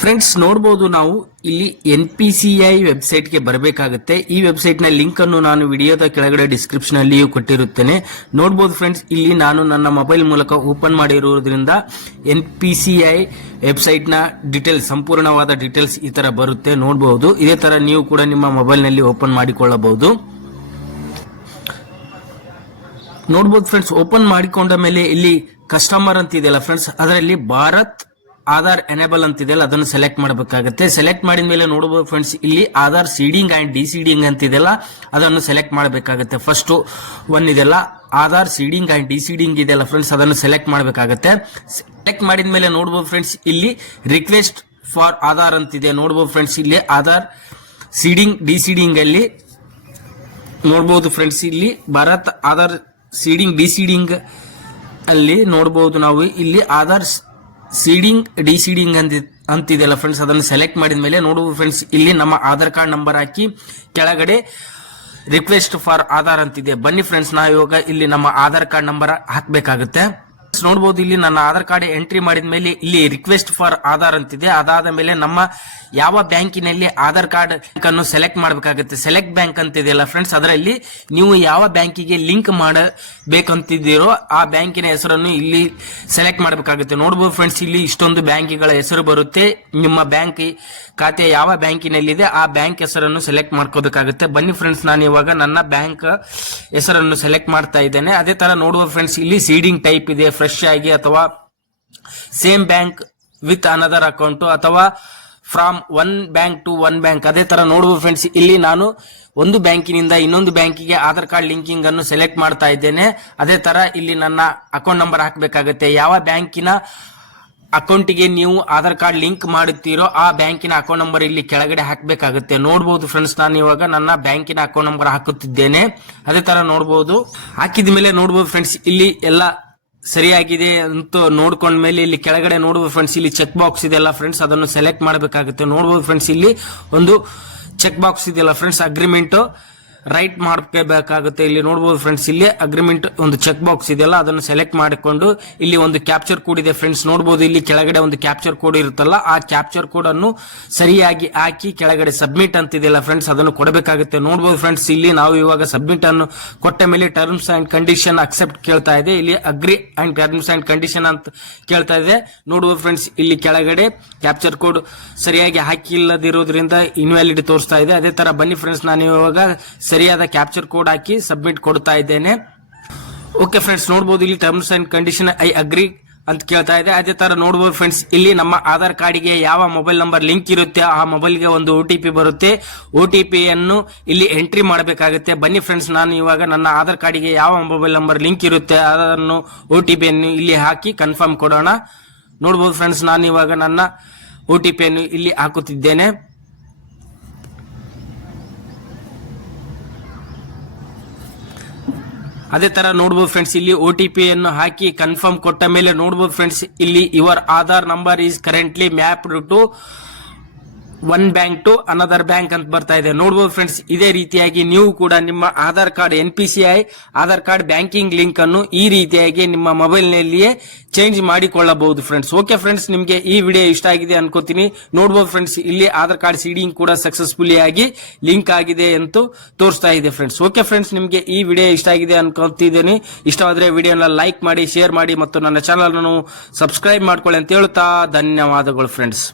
Friends ನೋಡಬಹುದು ನಾವು ಇಲ್ಲಿ NPCI ವೆಬ್ಸೈಟ್ ಗೆ ಬರಬೇಕಾಗುತ್ತೆ. ಈ ವೆಬ್ಸೈಟ್ ನ ಲಿಂಕ್ ಅನ್ನು ನಾನು ವಿಡಿಯೋದ ಕೆಳಗಡೆ ಡಿಸ್ಕ್ರಿಪ್ಷನ್ ಅಲ್ಲಿಯೂ ಕೊಟ್ಟಿರುತ್ತೇನೆ. ನೋಡಬಹುದು ಫ್ರೆಂಡ್ಸ್, ಇಲ್ಲಿ ನಾನು ನನ್ನ ಮೊಬೈಲ್ ಮೂಲಕ ಓಪನ್ ಮಾಡಿರುವುದರಿಂದ NPCI ವೆಬ್ಸೈಟ್ ನ ಡೀಟೇಲ್ಸ್, ಸಂಪೂರ್ಣವಾದ ಡೀಟೇಲ್ಸ್ ಈ ತರ ಬರುತ್ತೆ. ನೋಡಬಹುದು, ಇದೇ ತರ ನೀವು ಕೂಡ ನಿಮ್ಮ ಮೊಬೈಲ್ ನಲ್ಲಿ ಓಪನ್ ಮಾಡಿಕೊಳ್ಳಬಹುದು. ನೋಡಬಹುದು ಫ್ರೆಂಡ್ಸ್, ಓಪನ್ ಮಾಡಿಕೊಂಡ ಮೇಲೆ ಇಲ್ಲಿ ಕಸ್ಟಮರ್ ಅಂತ ಇದೆಯಲ್ಲ ಫ್ರೆಂಡ್ಸ್, ಅದರಲ್ಲಿ ಭಾರತ್ ಆಧಾರ್ ಎನೇಬಲ್ ಅಂತಿದೆಯಲ್ಲ ಅದನ್ನು ಸೆಲೆಕ್ಟ್ ಮಾಡಬೇಕಾಗುತ್ತೆ. ಸೆಲೆಕ್ಟ್ ಮಾಡಿದ ಮೇಲೆ ನೋಡಬಹುದು ಫ್ರೆಂಡ್ಸ್, ಇಲ್ಲಿ ಆಧಾರ್ ಸೀಡಿಂಗ್ ಅಂಡ್ ಡಿಸೀಡಿಂಗ್ ಅಂತಿದೆಯಲ್ಲ ಅದನ್ನು ಸೆಲೆಕ್ಟ್ ಮಾಡಬೇಕಾಗುತ್ತೆ. ಫಸ್ಟ್ ಒನ್ ಇದೆಲ್ಲ ಆಧಾರ್ ಸೀಡಿಂಗ್ ಅಂಡ್ ಡಿಸೀಡಿಂಗ್ ಇದೆಯಲ್ಲ ಫ್ರೆಂಡ್ಸ್, ಅದನ್ನು ಸೆಲೆಕ್ಟ್ ಮಾಡಬೇಕಾಗುತ್ತೆ. ಸೆಲೆಕ್ಟ್ ಮಾಡಿದ ಮೇಲೆ ನೋಡಬಹುದು ಫ್ರೆಂಡ್ಸ್, ಇಲ್ಲಿ ರಿಕ್ವೆಸ್ಟ್ ಫಾರ್ ಆಧಾರ್ ಅಂತಿದೆ. ನೋಡಬಹುದು ಫ್ರೆಂಡ್ಸ್, ಇಲ್ಲಿ ಆಧಾರ್ ಸೀಡಿಂಗ್ ಡಿಸೀಡಿಂಗ್ ಅಲ್ಲಿ ನೋಡಬಹುದು ಫ್ರೆಂಡ್ಸ್, ಇಲ್ಲಿ ಭಾರತ್ ಆಧಾರ್ ಸೀಡಿಂಗ್ ಡಿಸೀಡಿಂಗ್ ಅಲ್ಲಿ ನೋಡಬಹುದು ನಾವು ಇಲ್ಲಿ ಆಧಾರ್ ಸೀಡಿಂಗ್ ಡಿಸೀಡಿಂಗ್ ಅಂತಿದೆಯಲ್ಲ ಫ್ರೆಂಡ್ಸ್, ಅದನ್ನು ಸೆಲೆಕ್ಟ್ ಮಾಡಿದ ಮೇಲೆ ನೋಡಬಹುದು ಫ್ರೆಂಡ್ಸ್, ಇಲ್ಲಿ ನಮ್ಮ ಆಧಾರ್ ಕಾರ್ಡ್ ನಂಬರ್ ಹಾಕಿ ಕೆಳಗಡೆ ರಿಕ್ವೆಸ್ಟ್ ಫಾರ್ ಆಧಾರ್ ಅಂತಿದೆ. ಬನ್ನಿ ಫ್ರೆಂಡ್ಸ್, ನಾವು ಇವಾಗ ಇಲ್ಲಿ ನಮ್ಮ ಆಧಾರ್ ಕಾರ್ಡ್ ನಂಬರ್ ಹಾಕಬೇಕಾಗುತ್ತೆ. ನೋಡಬಹುದು, ಇಲ್ಲಿ ನನ್ನ ಆಧಾರ್ ಕಾರ್ಡ್ ಎಂಟ್ರಿ ಮಾಡಿದ ಮೇಲೆ ಇಲ್ಲಿ ರಿಕ್ವೆಸ್ಟ್ ಫಾರ್ ಆಧಾರ್ ಅಂತಿದೆ. ಅದಾದ ಮೇಲೆ ನಮ್ಮ ಯಾವ ಬ್ಯಾಂಕಿನಲ್ಲಿ ಆಧಾರ್ ಕಾರ್ಡ್ ಅನ್ನು ಸೆಲೆಕ್ಟ್ ಮಾಡಬೇಕಾಗುತ್ತೆ. ಸೆಲೆಕ್ಟ್ ಬ್ಯಾಂಕ್ ಅಂತಿದೆಯಲ್ಲ ಫ್ರೆಂಡ್ಸ್, ಅದರಲ್ಲಿ ನೀವು ಯಾವ ಬ್ಯಾಂಕಿಗೆ ಲಿಂಕ್ ಮಾಡಬೇಕಂತಿದ್ದೀರೋ ಆ ಬ್ಯಾಂಕಿನ ಹೆಸರನ್ನು ಇಲ್ಲಿ ಸೆಲೆಕ್ಟ್ ಮಾಡಬೇಕಾಗುತ್ತೆ. ನೋಡಬಹುದು ಫ್ರೆಂಡ್ಸ್, ಇಲ್ಲಿ ಇಷ್ಟೊಂದು ಬ್ಯಾಂಕಿಗಳ ಹೆಸರು ಬರುತ್ತೆ. ನಿಮ್ಮ ಬ್ಯಾಂಕ್ ಖಾತೆ ಯಾವ ಬ್ಯಾಂಕಿನಲ್ಲಿದೆ ಆ ಬ್ಯಾಂಕ್ ಹೆಸರನ್ನು ಸೆಲೆಕ್ಟ್ ಮಾಡ್ಕೋಬೇಕಾಗುತ್ತೆ. ಬನ್ನಿ ಫ್ರೆಂಡ್ಸ್, ನಾನು ಇವಾಗ ನನ್ನ ಬ್ಯಾಂಕ್ ಹೆಸರನ್ನು ಸೆಲೆಕ್ಟ್ ಮಾಡ್ತಾ ಇದ್ದೇನೆ. ಅದೇ ತರ ನೋಡುವ ಫ್ರೆಂಡ್ಸ್, ಇಲ್ಲಿ ಸೀಡಿಂಗ್ ಟೈಪ್ ಇದೆ, ಫ್ರೆಶ್ ಆಗಿ ಅಥವಾ same bank with another account ಅಥವಾ from one bank to one bank. ಅದೇ ತರ ನೋಡಬಹುದು ಫ್ರೆಂಡ್ಸ್, ಇಲ್ಲಿ ನಾನು ಒಂದು ಬ್ಯಾಂಕಿನಿಂದ ಇನ್ನೊಂದು ಬ್ಯಾಂಕಿಗೆ ಆಧಾರ್ ಕಾರ್ಡ್ ಲಿಂಕಿಂಗ್ ಅನ್ನು ಸೆಲೆಕ್ಟ್ ಮಾಡ್ತಾ ಇದ್ದೇನೆ. ಅದೇ ತರ ಇಲ್ಲಿ ನನ್ನ ಅಕೌಂಟ್ ನಂಬರ್ ಹಾಕಬೇಕಾಗುತ್ತೆ. ಯಾವ ಬ್ಯಾಂಕಿನ ಅಕೌಂಟಿಗೆ ನೀವು ಆಧಾರ್ ಕಾರ್ಡ್ ಲಿಂಕ್ ಮಾಡುತ್ತೀರೋ ಆ ಬ್ಯಾಂಕಿನ ಅಕೌಂಟ್ ನಂಬರ್ ಇಲ್ಲಿ ಕೆಳಗಡೆ ಹಾಕಬೇಕಾಗುತ್ತೆ. ನೋಡಬಹುದು ಫ್ರೆಂಡ್ಸ್, ನಾನು ಇವಾಗ ನನ್ನ ಬ್ಯಾಂಕಿನ ಅಕೌಂಟ್ ನಂಬರ್ ಹಾಕುತ್ತಿದ್ದೇನೆ. ಅದೇ ತರ ನೋಡಬಹುದು. ಹಾಕಿದ ಮೇಲೆ ನೋಡಬಹುದು ಫ್ರೆಂಡ್ಸ್, ಇಲ್ಲಿ ಎಲ್ಲ ಸರಿಯಾಗಿದೆ ಅಂತ ನೋಡ್ಕೊಂಡ ಮೇಲೆ ಇಲ್ಲಿ ಕೆಳಗಡೆ ನೋಡಬಹುದು ಫ್ರೆಂಡ್ಸ್, ಇಲ್ಲಿ ಚೆಕ್ ಬಾಕ್ಸ್ ಇದೆಯಲ್ಲ ಫ್ರೆಂಡ್ಸ್, ಅದನ್ನು ಸೆಲೆಕ್ಟ್ ಮಾಡಬೇಕಾಗುತ್ತೆ. ನೋಡಬಹುದು ಫ್ರೆಂಡ್ಸ್, ಇಲ್ಲಿ ಒಂದು ಚೆಕ್ ಬಾಕ್ಸ್ ಇದೆಯಲ್ಲ ಫ್ರೆಂಡ್ಸ್, ಅಗ್ರಿಮೆಂಟ್ ರೈಟ್ ಮಾಡಬೇಕಾಗುತ್ತೆ. ಇಲ್ಲಿ ನೋಡಬಹುದು ಫ್ರೆಂಡ್ಸ್, ಇಲ್ಲಿ ಅಗ್ರಿಮೆಂಟ್ ಒಂದು ಚೆಕ್ ಬಾಕ್ಸ್ ಇದೆಯಲ್ಲ ಅದನ್ನು ಸೆಲೆಕ್ಟ್ ಮಾಡಿಕೊಂಡು ಇಲ್ಲಿ ಒಂದು ಕ್ಯಾಪ್ಚರ್ ಕೋಡ್ ಇದೆ ಫ್ರೆಂಡ್ಸ್. ನೋಡಬಹುದು, ಇಲ್ಲಿ ಕೆಳಗಡೆ ಒಂದು ಕ್ಯಾಪ್ಚರ್ ಕೋಡ್ ಇರುತ್ತಲ್ಲ ಆ ಕ್ಯಾಪ್ಚರ್ ಕೋಡ್ ಅನ್ನು ಸರಿಯಾಗಿ ಹಾಕಿ ಕೆಳಗಡೆ ಸಬ್ಮಿಟ್ ಅಂತಿದೆಯಲ್ಲ ಫ್ರೆಂಡ್ಸ್, ಅದನ್ನು ಕೊಡಬೇಕಾಗುತ್ತೆ. ನೋಡಬಹುದು ಫ್ರೆಂಡ್ಸ್, ಇಲ್ಲಿ ನಾವು ಇವಾಗ ಸಬ್ಮಿಟ್ ಅನ್ನು ಕೊಟ್ಟ ಮೇಲೆ ಟರ್ಮ್ಸ್ ಅಂಡ್ ಕಂಡೀಷನ್ ಅಕ್ಸೆಪ್ಟ್ ಕೇಳ್ತಾ ಇದೆ. ಇಲ್ಲಿ agri and terms and condition ಅಂತ ಕೇಳ್ತಾ ಇದೆ. ನೋಡಬಹುದು ಫ್ರೆಂಡ್ಸ್, ಇಲ್ಲಿ ಕೆಳಗಡೆ ಕ್ಯಾಪ್ಚರ್ ಕೋಡ್ ಸರಿಯಾಗಿ ಹಾಕಿಲ್ಲದಿರೋದ್ರಿಂದ ಇನ್ವ್ಯಾಲಿಡ್ ತೋರಿಸ್ತಾ ಇದೆ. ಅದೇ ತರ ಬನ್ನಿ ಫ್ರೆಂಡ್ಸ್, ನಾನು ಇವಾಗ ಸರಿಯಾದ ಕ್ಯಾಪ್ಚರ್ ಕೋಡ್ ಹಾಕಿ ಸಬ್ಮಿಟ್ ಕೊಡ್ತಾ ಇದ್ದೇನೆ. ಓಕೆ ಫ್ರೆಂಡ್ಸ್, ನೋಡಬಹುದು ಇಲ್ಲಿ terms and condition I agree ಅಂತ ಕೇಳ್ತಾ ಇದೆ. ಅದೇ ತರ ನೋಡಬಹುದು ಫ್ರೆಂಡ್ಸ್, ಇಲ್ಲಿ ನಮ್ಮ ಆಧಾರ್ ಕಾರ್ಡ್ಗೆ ಯಾವ ಮೊಬೈಲ್ ನಂಬರ್ ಲಿಂಕ್ ಇರುತ್ತೆ ಆ ಮೊಬೈಲ್ಗೆ ಒಂದು OTP ಬರುತ್ತೆ. OTP ಅನ್ನು ಇಲ್ಲಿ ಎಂಟ್ರಿ ಮಾಡಬೇಕಾಗುತ್ತೆ. ಬನ್ನಿ ಫ್ರೆಂಡ್ಸ್, ನಾನು ಇವಾಗ ನನ್ನ ಆಧಾರ್ ಕಾರ್ಡ್ಗೆ ಯಾವ ಮೊಬೈಲ್ ನಂಬರ್ ಲಿಂಕ್ ಇರುತ್ತೆ ಅದನ್ನು OTP ಅನ್ನು ಇಲ್ಲಿ ಹಾಕಿ ಕನ್ಫರ್ಮ್ ಕೊಡೋಣ. ನೋಡಬಹುದು ಫ್ರೆಂಡ್ಸ್, ನಾನು ಇವಾಗ ನನ್ನ OTP ಅನ್ನು ಇಲ್ಲಿ ಹಾಕುತ್ತಿದ್ದೇನೆ. ಅದೇ ತರ ನೋಡಬಹುದು ಫ್ರೆಂಡ್ಸ್, ಇಲ್ಲಿ OTP ಅನ್ನು ಹಾಕಿ ಕನ್ಫರ್ಮ್ ಕೊಟ್ಟ ಮೇಲೆ ನೋಡಬಹುದು ಫ್ರೆಂಡ್ಸ್, ಇಲ್ಲಿ your Aadhaar number is currently mapped to one bank to another bank ಅಂತ ಬರ್ತಾ ಇದೆ. ನೋಡಬಹುದು ಫ್ರೆಂಡ್ಸ್, ಇದೇ ರೀತಿಯಾಗಿ ನೀವು ಕೂಡ ನಿಮ್ಮ Aadhaar card NPCI Aadhaar card banking link ಅನ್ನು ಈ ರೀತಿಯಾಗಿ ನಿಮ್ಮ ಮೊಬೈಲ್ ನಲ್ಲಿಯೇ ಚೇಂಜ್ ಮಾಡಿಕೊಳ್ಳಬಹುದು ಫ್ರೆಂಡ್ಸ್. ಓಕೆ ಫ್ರೆಂಡ್ಸ್, ನಿಮಗೆ ಈ ವಿಡಿಯೋ ಇಷ್ಟ ಆಗಿದೆ ಅನ್ಕೋತೀನಿ. ನೋಡಬಹುದು ಫ್ರೆಂಡ್ಸ್, ಇಲ್ಲಿ ಆಧಾರ್ ಕಾರ್ಡ್ ಸೀಡಿಂಗ್ ಕೂಡ ಸಕ್ಸಸ್ಫುಲಿ ಆಗಿ ಲಿಂಕ್ ಆಗಿದೆ ಅಂತ ತೋರಿಸ್ತಾ ಇದೆ ಫ್ರೆಂಡ್ಸ್. ಓಕೆ ಫ್ರೆಂಡ್ಸ್, ನಿಮಗೆ ಈ ವಿಡಿಯೋ ಇಷ್ಟ ಆಗಿದೆ ಅನ್ಕೋತಿದ್ದೀನಿ. ಇಷ್ಟವಾದ್ರೆ ವಿಡಿಯೋನ ಲೈಕ್ ಮಾಡಿ, ಶೇರ್ ಮಾಡಿ ಮತ್ತು ನನ್ನ ಚಾನಲ್ ಅನ್ನು ಸಬ್ಸ್ಕ್ರೈಬ್ ಮಾಡ್ಕೊಳ್ಳಿ ಅಂತ ಹೇಳ್ತಾ ಧನ್ಯವಾದಗಳು ಫ್ರೆಂಡ್ಸ್.